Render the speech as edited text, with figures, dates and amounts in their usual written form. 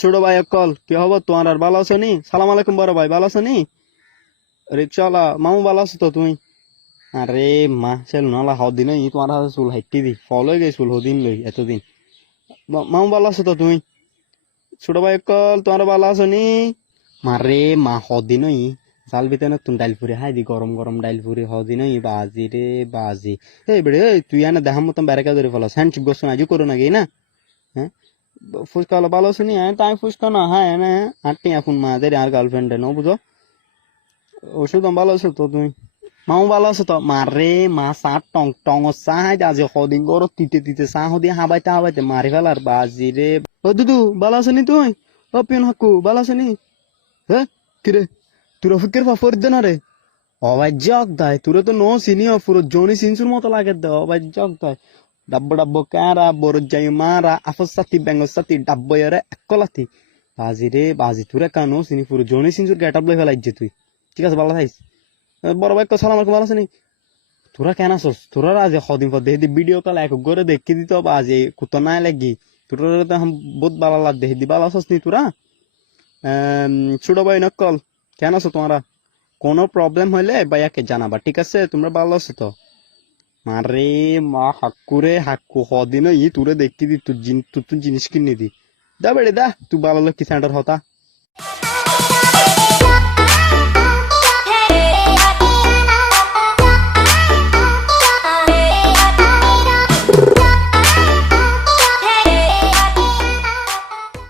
ছোট ভাই কল কি হবো তোমার আর ভালো আছো নি? সালাম আলাইকুম বড় ভাই, ভালো আছো নি? রিক্সাওয়ালা মামু ভালো আছো তো তুমি? আরে মা সেল নালা হদিন ই তোমার হাতে চুল হাইটি দি ফল হয়ে গেছে চুল হদিন লই এতদিন। মামু ভালো আছো তো তুমি? ছোট ভাই কল তোমার ভালো আছো নি? মারে মা হদিন ই জাল ভিতরে নতুন ডাইল ফুরি হাই দি গরম গরম ডাইল ফুরি হদিন ই বাজি রে বাজি। এই বেড়ে তুই এনে দেখার মতন ব্যারেকা ধরে ফেলো হ্যান্ডশিপ গোসন আজও করো নাকি না? হ্যাঁ ফুচকা হলো ভালো শুনি হ্যাঁ তাই ফুচকা না হ্যাঁ না আটটি এখন মাদের আর গার্লফ্রেন্ডে নো বুঝো ওষুধ ভালো আছো তো তুমি? মাও ভালো আছো তো? মারে মা চা টং টং চা হাই আজি সদিন গর তিতে তিতে চা হদি হাবাইতে হাবাইতে মারি ফেলার বাজি রে। ও দুদু ভালো আছো নি তুই? ও পিয়ন হাকু ভালো আছো নি? হ্যাঁ কিরে তোর ফিকের ফাফর দে না রে অবাই জগ দায় তোরে তো নো চিনি পুরো জনি সিনসুর মতো লাগে দে অবাই জগ দায় ডাব্বো ডাব্বো কারা বড় যাই মারা আফস সাথী ব্যাঙ্গ সাথী ডাব্বো এরে একলাতি বাজি রে বাজি তোরে কানো চিনি পুরো জনি সিনসুর গেট আপ লই ফেলাইছে তুই। ঠিক আছে ভালো থাইস। বড় ভাই সালাম আলাইকুম ভালো আছিস? তোরা কেন আসস? তোরা আজ কদিন পর দেখি ভিডিও কল এক করে দেখি দিত আজ কুতো নাই লাগি তোরা তো বহুত ভালো লাগ দেখি দি ভালো আসস নি তোরা? ছোট ভাই নকল কেন আছো তোমরা? কোনো প্রবলেম হইলে ভাইয়াকে জানাবা ঠিক আছে? তোমরা ভালো আছো তো? মারে মা হাক্কুরে হাক্কু হদিন ই তোরে দেখি দি তোর জিনিস কিনে দি দা বেড়ে দা তুই ভালো লোক কি সেন্টার হতা